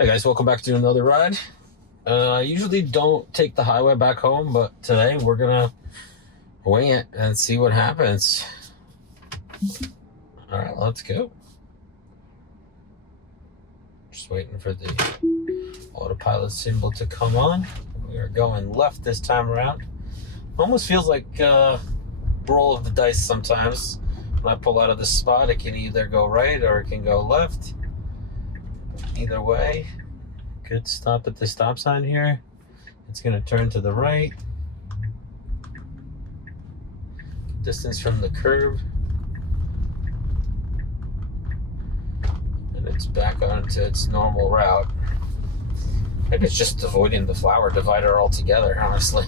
Hey guys, welcome back to another ride. I usually don't take the highway back home, but today we're gonna wing it and see what happens. All right, let's go. Just waiting for the autopilot symbol to come on. We are going left this time around. Almost feels like roll of the dice sometimes. When I pull out of this spot, it can either go right or it can go left. Either way, good stop at the stop sign here. It's going to turn to the right. Distance from the curb. And it's back onto its normal route. Maybe it's just avoiding the flower divider altogether, honestly.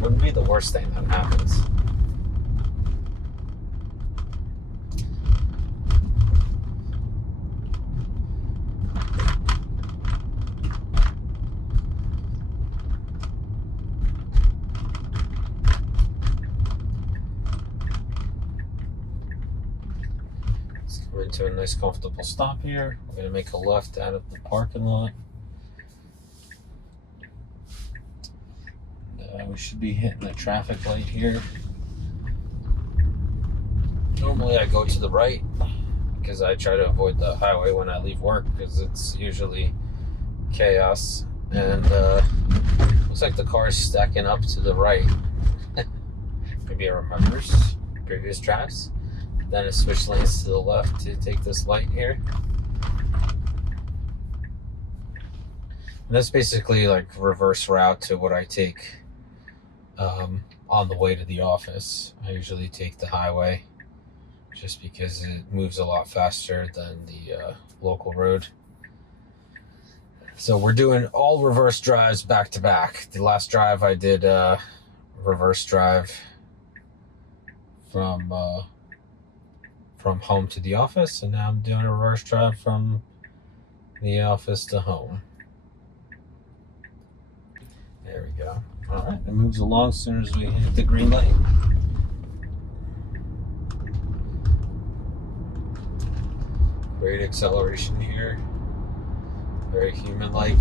Wouldn't be the worst thing that happens. We're into a nice comfortable stop here. We're going to make a left out of the parking lot. And, we should be hitting the traffic light here. Normally I go to the right because I try to avoid the highway when I leave work because it's usually chaos. And looks like the car is stacking up to the right. Maybe it remembers previous drives. Then it switched lanes to the left to take this light here. And that's basically like reverse route to what I take on the way to the office. I usually take the highway just because it moves a lot faster than the local road. So we're doing all reverse drives back to back. The last drive I did reverse drive from home to the office, and now I'm doing a reverse drive from the office to home. There we go. All right, it moves along as soon as we hit the green light. Great acceleration here. Very human-like.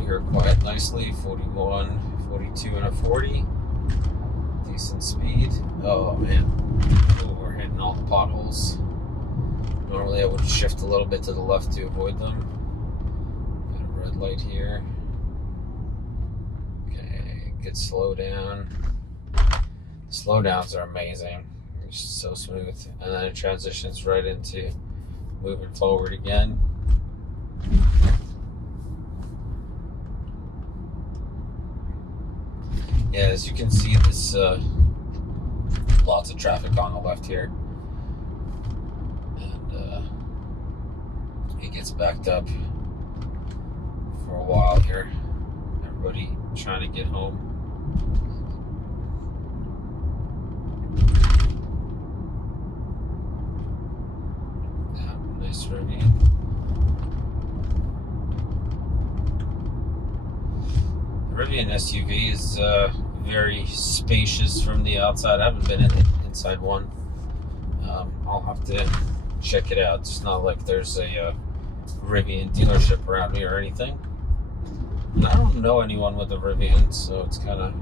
Here quite nicely, 41, 42 and a 40. Decent speed. Oh man, we're hitting all the potholes. Normally I would shift a little bit to the left to avoid them. Got a red light here. Okay, good slow down. Slowdowns are amazing. It's just so smooth. And then it transitions right into moving forward again. Yeah, as you can see, this lots of traffic on the left here, and it gets backed up for a while here. Everybody trying to get home. Yeah, nice ravine. The Rivian SUV is very spacious from the outside. I haven't been inside one. I'll have to check it out. It's not like there's a Rivian dealership around here or anything. And I don't know anyone with a Rivian, so it's kind of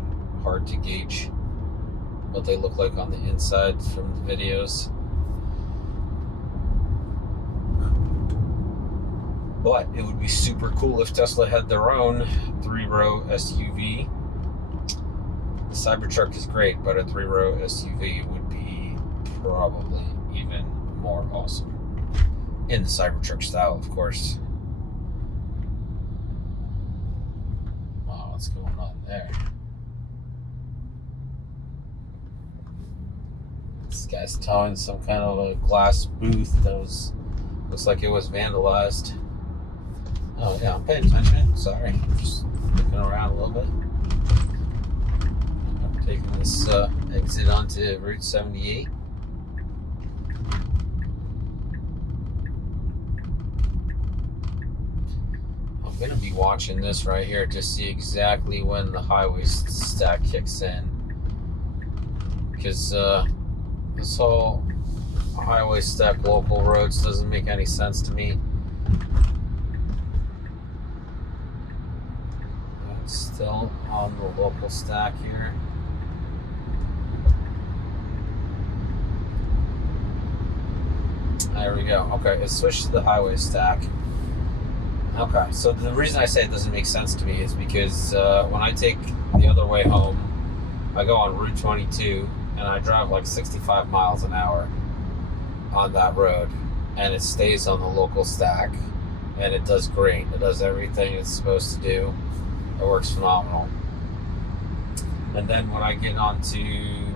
hard to gauge what they look like on the inside from the videos. But it would be super cool if Tesla had their own 3-row SUV. The Cybertruck is great, but a 3-row SUV would be probably even more awesome. In the Cybertruck style, of course. Wow, what's going on there? This guy's towing some kind of a glass booth that looks like it was vandalized. Oh yeah, I'm paying attention. Sorry, I'm just looking around a little bit. I'm taking this exit onto Route 78. going to be watching this right here to see exactly when the highway stack kicks in. Because this whole highway stack local roads doesn't make any sense to me. It's still on the local stack here. There we go. Okay, it switched to the highway stack. Okay, so the reason I say it doesn't make sense to me is because when I take the other way home, I go on Route 22 and I drive like 65 miles an hour on that road, and it stays on the local stack, and it does great. It does everything it's supposed to do. It works phenomenal. And then when I get onto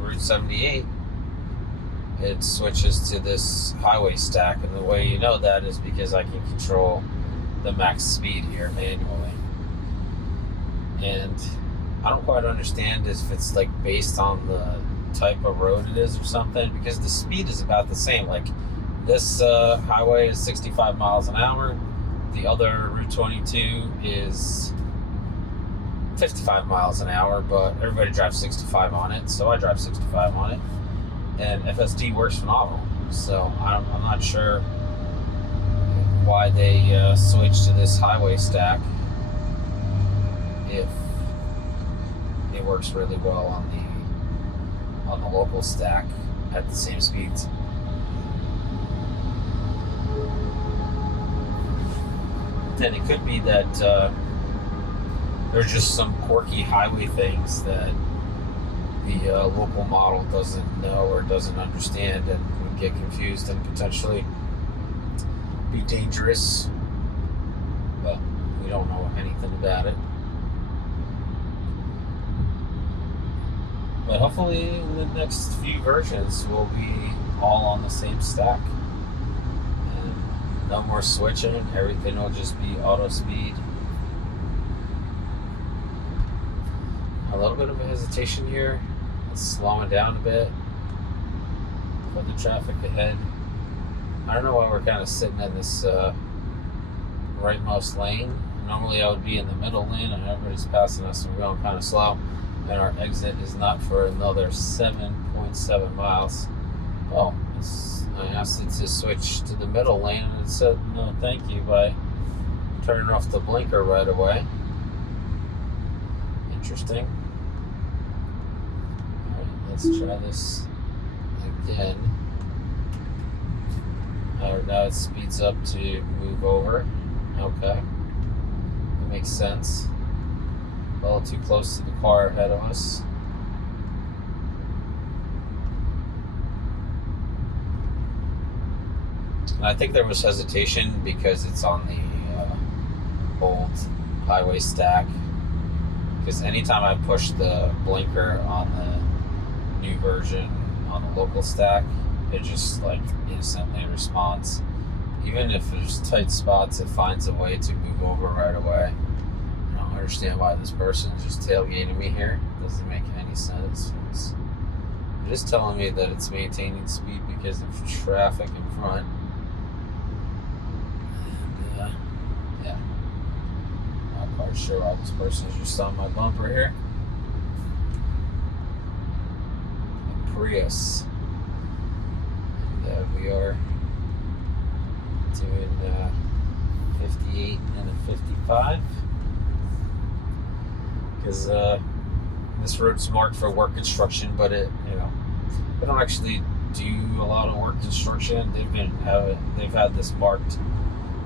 Route 78, it switches to this highway stack, and the way you know that is because I can control the max speed here manually. And I don't quite understand if it's like based on the type of road it is or something, because the speed is about the same. Like this highway is 65 miles an hour, the other Route 22 is 55 miles an hour, but everybody drives 65 on it, so I drive 65 on it, and FSD works phenomenal. So I'm not sure why they switched to this highway stack if it works really well on the local stack at the same speeds. Then it could be that there's just some quirky highway things that the local model doesn't know or doesn't understand, and would get confused and potentially be dangerous, but we don't know anything about it. But hopefully in the next few versions we'll be all on the same stack, and no more switching. Everything will just be auto speed. A little bit of a hesitation here. It's slowing down a bit for the traffic ahead. I don't know why we're kind of sitting in this rightmost lane. Normally I would be in the middle lane, and everybody's passing us and we're going kind of slow. And our exit is not for another 7.7 miles. Oh, I asked it to switch to the middle lane, and it said no thank you by turning off the blinker right away. Interesting. Let's try this again. Now it speeds up to move over. Okay. That makes sense. A little too close to the car ahead of us. And I think there was hesitation because it's on the old highway stack. Because anytime I push the blinker on the new version on the local stack, it just like instantly responds. Even if there's tight spots, it finds a way to move over right away. I don't understand why this person is just tailgating me here. It doesn't make any sense. It's just telling me that it's maintaining speed because of traffic in front. And yeah, not quite sure why this person is just on my bumper here. Prius. And we are doing 58 and a 55 because this road's marked for work construction, but they don't actually do a lot of work construction. They've had this marked,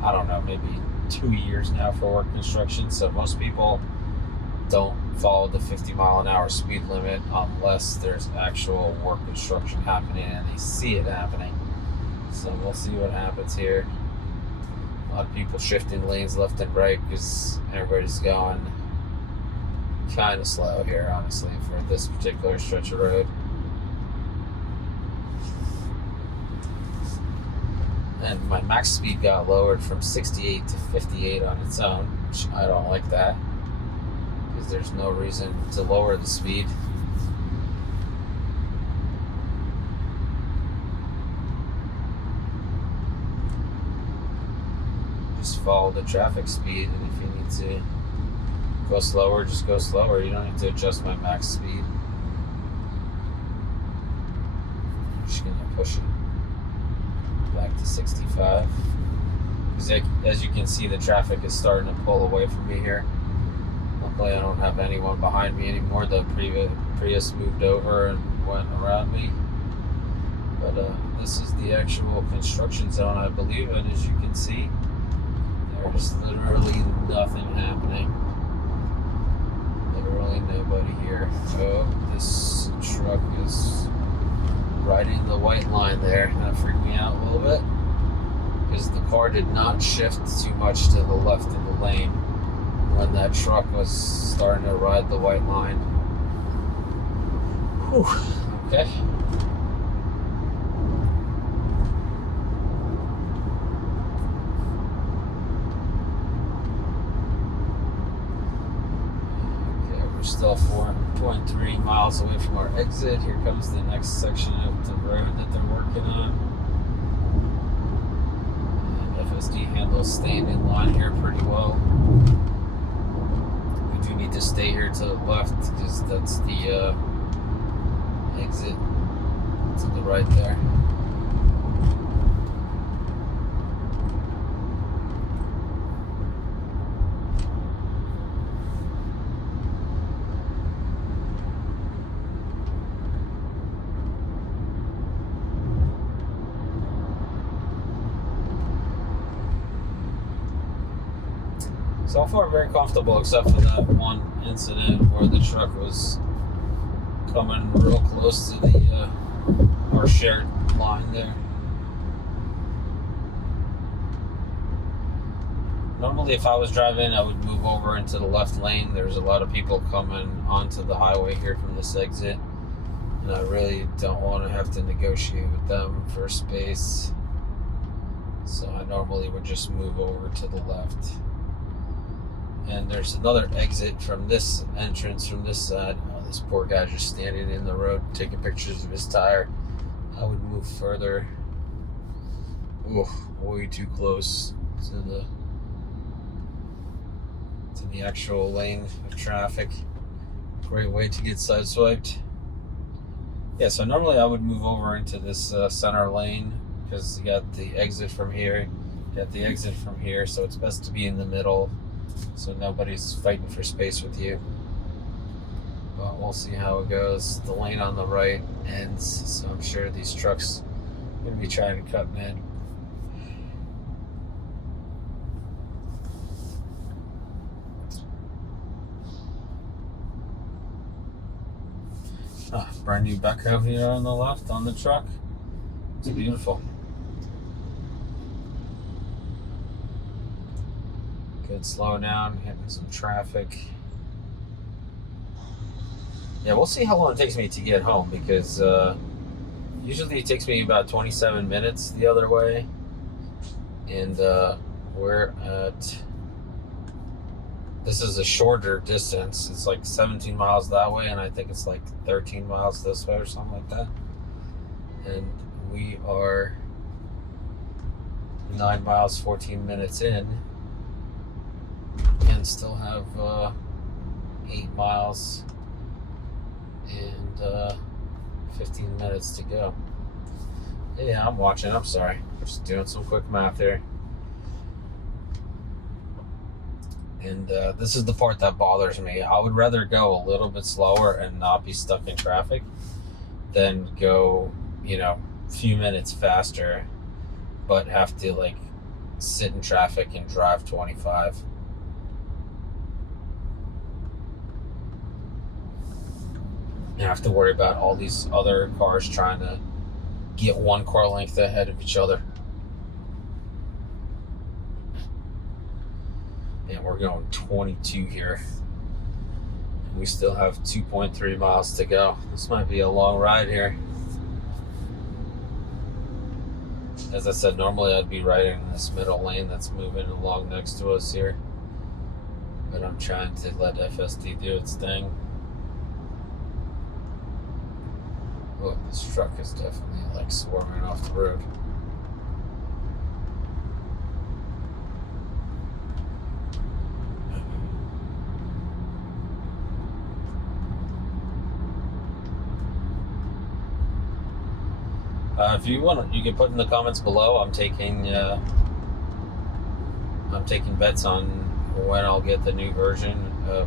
I don't know, maybe 2 years now for work construction. So most people don't follow the 50 mile an hour speed limit unless there's actual work construction happening and they see it happening. So we'll see what happens here. A lot of people shifting lanes left and right because everybody's going kind of slow here, honestly, for this particular stretch of road. And my max speed got lowered from 68 to 58 on its own, which I don't like that, because there's no reason to lower the speed. Just just follow the traffic speed, and if you need to go slower, just go slower. You don't need to adjust my max speed. I'm just gonna push it back to 65. Because as you can see, the traffic is starting to pull away from me here. Luckily, I don't have anyone behind me anymore. The Prius moved over and went around me. But this is the actual construction zone, I believe, and as you can see, there's literally nothing happening. Literally nobody here. Oh, this truck is riding the white line there. That freaked me out a little bit, because the car did not shift too much to the left of the lane when that truck was starting to ride the white line. Whew. Okay. We're still 4.3 miles away from our exit. Here comes the next section of the road that they're working on. And FSD handles staying in line here pretty well. We do need to stay here to the left because that's the exit to the right there. So far, very comfortable, except for that one incident where the truck was coming real close to the our shared line there. Normally, if I was driving, I would move over into the left lane. There's a lot of people coming onto the highway here from this exit, and I really don't want to have to negotiate with them for space. So I normally would just move over to the left. And there's another exit from this entrance from this side. Oh, this poor guy just standing in the road taking pictures of his tire. I would move further. Ooh, way too close to the actual lane of traffic. Great way to get sideswiped. Yeah, so normally I would move over into this center lane because you got the exit from here, you got the exit from here, so it's best to be in the middle, so nobody's fighting for space with you. But we'll see how it goes. The lane on the right ends, so I'm sure these trucks are going to be trying to cut mid. Brand new backhoe here on the left on the truck. It's beautiful. Good slow down, hitting some traffic. Yeah, we'll see how long it takes me to get home, because usually it takes me about 27 minutes the other way. And we're at... This is a shorter distance. It's like 17 miles that way, and I think it's like 13 miles this way or something like that. And we are 9 miles, 14 minutes in, and still have 8 miles and 15 minutes to go. Yeah, I'm watching. I'm sorry. Just doing some quick math here. And this is the part that bothers me. I would rather go a little bit slower and not be stuck in traffic than go, a few minutes faster, but have to like sit in traffic and drive 25. You have to worry about all these other cars trying to get one car length ahead of each other. And we're going 22 here. And we still have 2.3 miles to go. This might be a long ride here. As I said, normally I'd be riding in this middle lane that's moving along next to us here. But I'm trying to let FSD do its thing. Look, this truck is definitely like swerving off the road. If you want, you can put in the comments below. I'm taking bets on when I'll get the new version of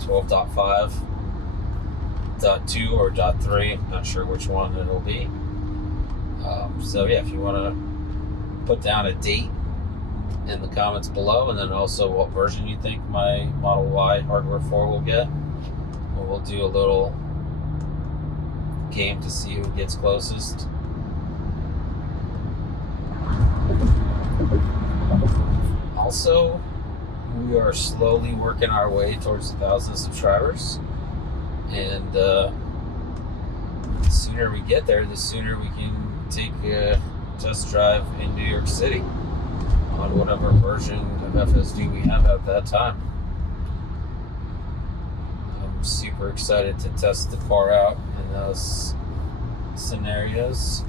12.5.2 or .3. Not sure which one it'll be. So yeah, if you want to put down a date in the comments below, and then also what version you think my Model Y Hardware 4 will get, and we'll do a little game to see who gets closest. Also, we are slowly working our way towards 1,000 subscribers, and the sooner we get there, the sooner we can take a test drive in New York City on whatever version of FSD we have at that time. I'm super excited to test the car out in those scenarios,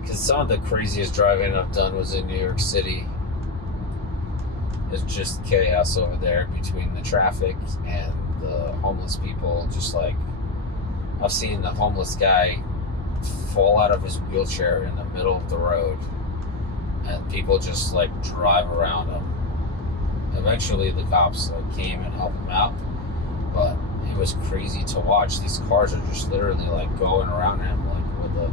because some of the craziest driving I've done was in New York City. It's just chaos over there between the traffic and the homeless people. Just like, I've seen the homeless guy fall out of his wheelchair in the middle of the road, and people just like drive around him. Eventually the cops came and helped him out, but it was crazy to watch. These cars are just literally like going around him like with a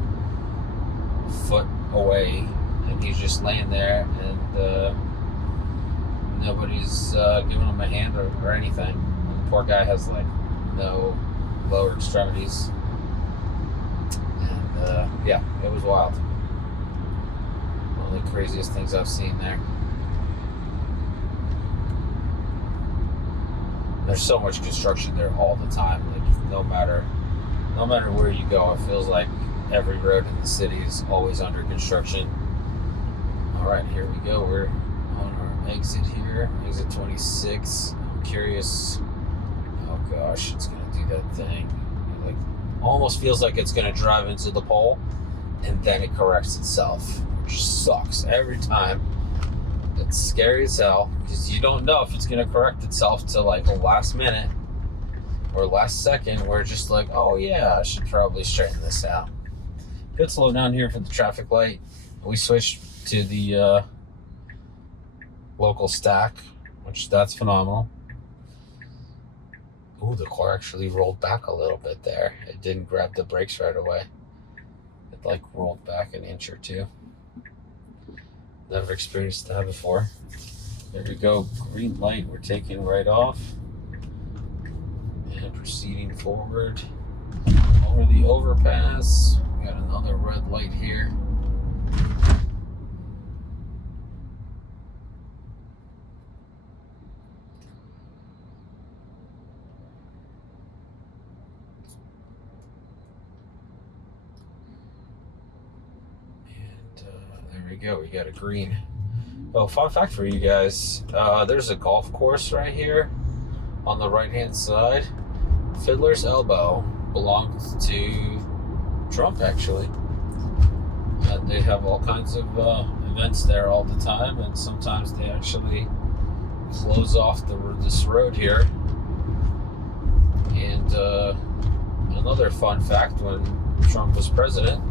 foot away, and he's just laying there, and nobody's giving him a hand or anything. And the poor guy has like no lower extremities. And yeah, it was wild. One of the craziest things I've seen there. There's so much construction there all the time. Like no matter where you go, it feels like every road in the city is always under construction. All right, here we go. We're on our exit here, exit 26. I'm curious. Oh gosh, it's gonna do that thing. Like, almost feels like it's gonna drive into the pole, and then it corrects itself, which sucks every time. It's scary as hell, because you don't know if it's gonna correct itself till like the last minute or last second, where it's just like, oh yeah, I should probably straighten this out. Good slow down here for the traffic light. We switched to the local stack, which that's phenomenal. Ooh, the car actually rolled back a little bit there. It didn't grab the brakes right away. It like rolled back an inch or two. Never experienced that before. There we go, green light. We're taking right off and proceeding forward over the overpass. We got another red light here. There we go, we got a green. Oh, fun fact for you guys, there's a golf course right here on the right hand side. Fiddler's Elbow belonged to Trump, actually. And they have all kinds of events there all the time, and sometimes they actually close off this road here. And another fun fact, when Trump was president,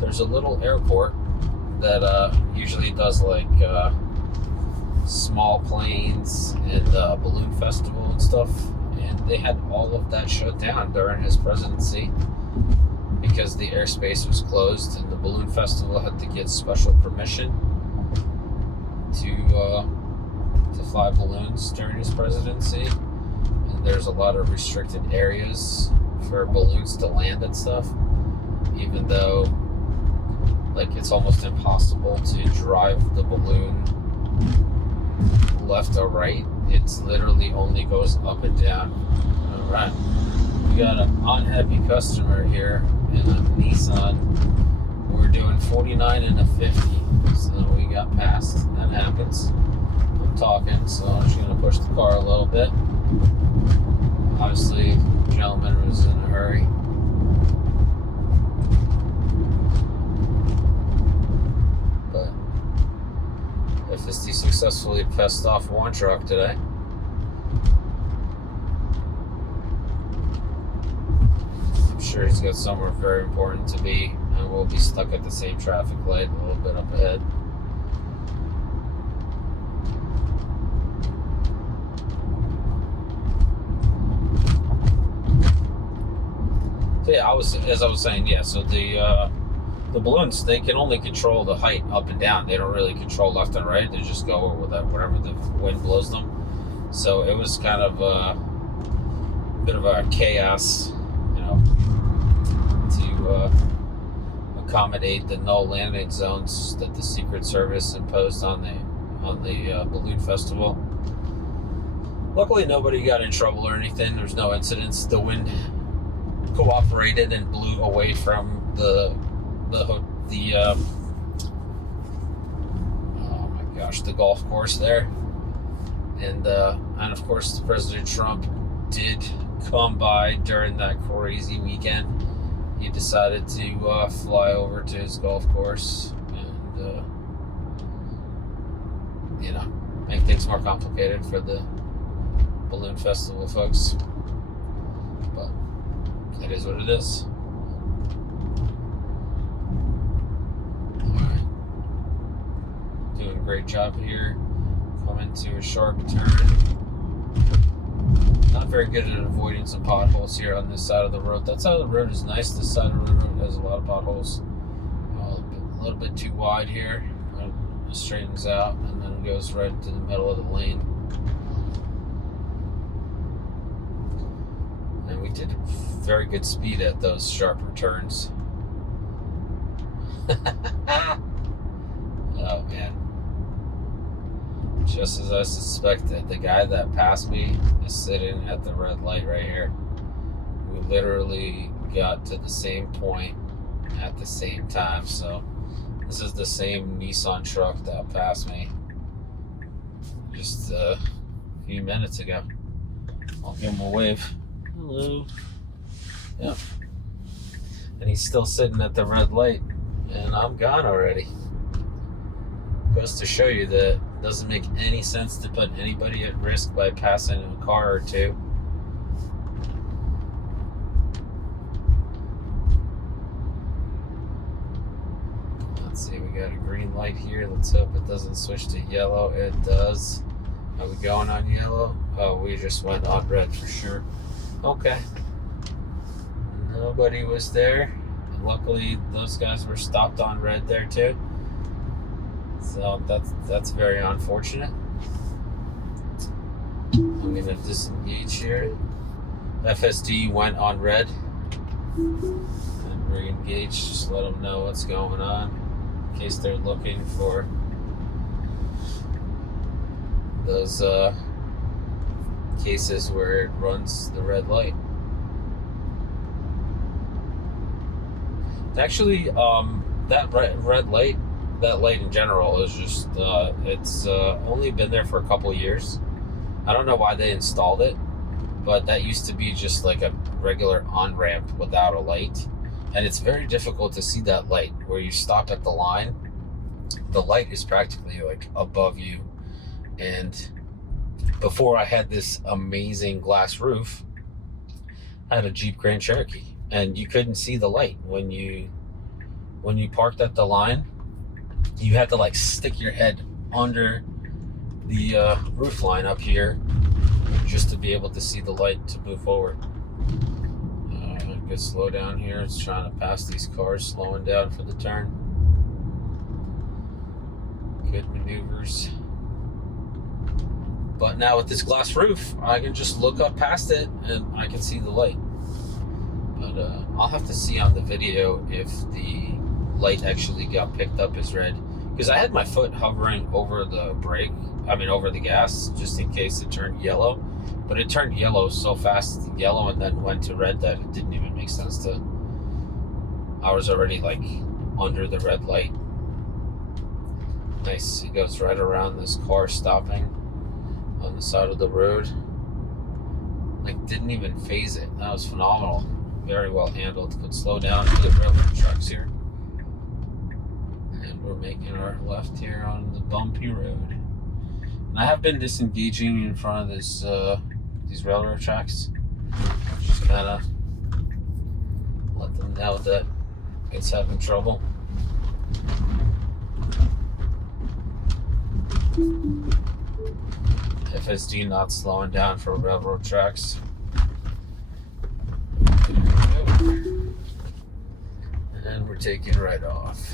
there's a little airport that usually does like small planes and balloon festival and stuff, and they had all of that shut down during his presidency because the airspace was closed, and the balloon festival had to get special permission to fly balloons during his presidency. And there's a lot of restricted areas for balloons to land and stuff, even though like it's almost impossible to drive the balloon left or right. It's literally only goes up and down. All right, we got an unhappy customer here in a Nissan. We're doing 49 and a 50, so we got passed. That happens. I'm talking, so I'm just gonna push the car a little bit. Obviously, the gentleman was in a hurry. FSD successfully pissed off one truck today. I'm sure sure he's got somewhere very important to be, and we'll be stuck at the same traffic light a little bit up ahead. So yeah, as I was saying, yeah. So the balloons, they can only control the height up and down. They don't really control left and right. They just go with whatever the wind blows them. So it was kind of a bit of a chaos, you know, to accommodate the no landing zones that the Secret Service imposed on the balloon festival. Luckily, nobody got in trouble or anything. There was no incidents. The wind cooperated and blew away from the golf course there, and of course President Trump did come by during that crazy weekend. He decided to fly over to his golf course and make things more complicated for the balloon festival folks, but it is what it is. Doing a great job here. Coming to a sharp turn. Not very good at avoiding some potholes here on this side of the road. That side of the road is nice. This side of the road has a lot of potholes. A little bit too wide here. It straightens out and then goes right into the middle of the lane. And we did very good speed at those sharper turns. Oh man. Just as I suspected, the guy that passed me is sitting at the red light right here. We literally got to the same point at the same time. So this is the same Nissan truck that passed me just a few minutes ago. I'll give him a wave. Hello. Yep. And he's still sitting at the red light, and I'm gone already. Goes to show you that it doesn't make any sense to put anybody at risk by passing a car or two. Let's see, we got a green light here. Let's hope it doesn't switch to yellow. It does. Are we going on yellow? Oh, we just went on red for sure. Okay. Nobody was there. And luckily, those guys were stopped on red there too. So that's very unfortunate. I'm gonna disengage here. FSD went on red and re-engage. Just let them know what's going on in case they're looking for those cases where it runs the red light. Actually, that red light. That light in general is just, it's only been there for a couple of years. I don't know why they installed it, but that used to be just like a regular on-ramp without a light. And it's very difficult to see that light. Where you stop at the line, the light is practically like above you. And before I had this amazing glass roof, I had a Jeep Grand Cherokee, and you couldn't see the light when you parked at the line. You had to like stick your head under the roof line up here just to be able to see the light to move forward. Good slow down here. It's trying to pass these cars, slowing down for the turn. Good maneuvers. But now with this glass roof, I can just look up past it and I can see the light. But I'll have to see on the video if the light actually got picked up as red, because I had my foot hovering over the brake, over the gas, just in case it turned yellow. But it turned yellow so fast, yellow, and then went to red that it didn't even make sense to. I was already like under the red light. Nice. It goes right around this car stopping on the side of the road. Like, didn't even phase it. That was phenomenal. Very well handled. Could slow down for the railroad trucks here. And we're making our left here on the bumpy road. And I have been disengaging in front of these railroad tracks. Just kind of let them know that it's having trouble. FSD not slowing down for railroad tracks. And we're taking right off.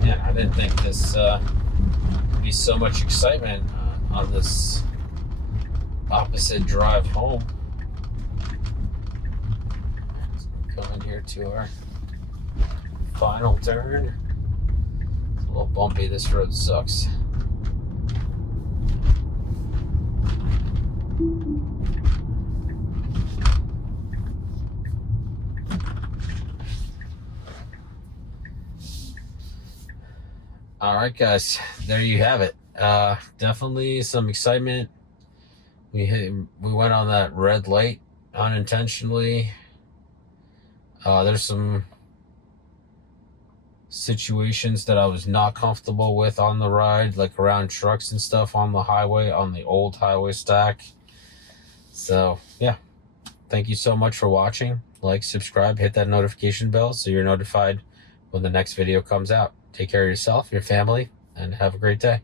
Man, I didn't think this would be so much excitement on this opposite drive home. Coming here to our final turn. It's a little bumpy. This road sucks. All right, guys, there you have it. Definitely some excitement. We went on that red light unintentionally. There's some situations that I was not comfortable with on the ride, like around trucks and stuff on the highway, on the old highway stack. So yeah, thank you so much for watching. Like, subscribe, hit that notification bell so you're notified when the next video comes out. Take care of yourself, your family, and have a great day.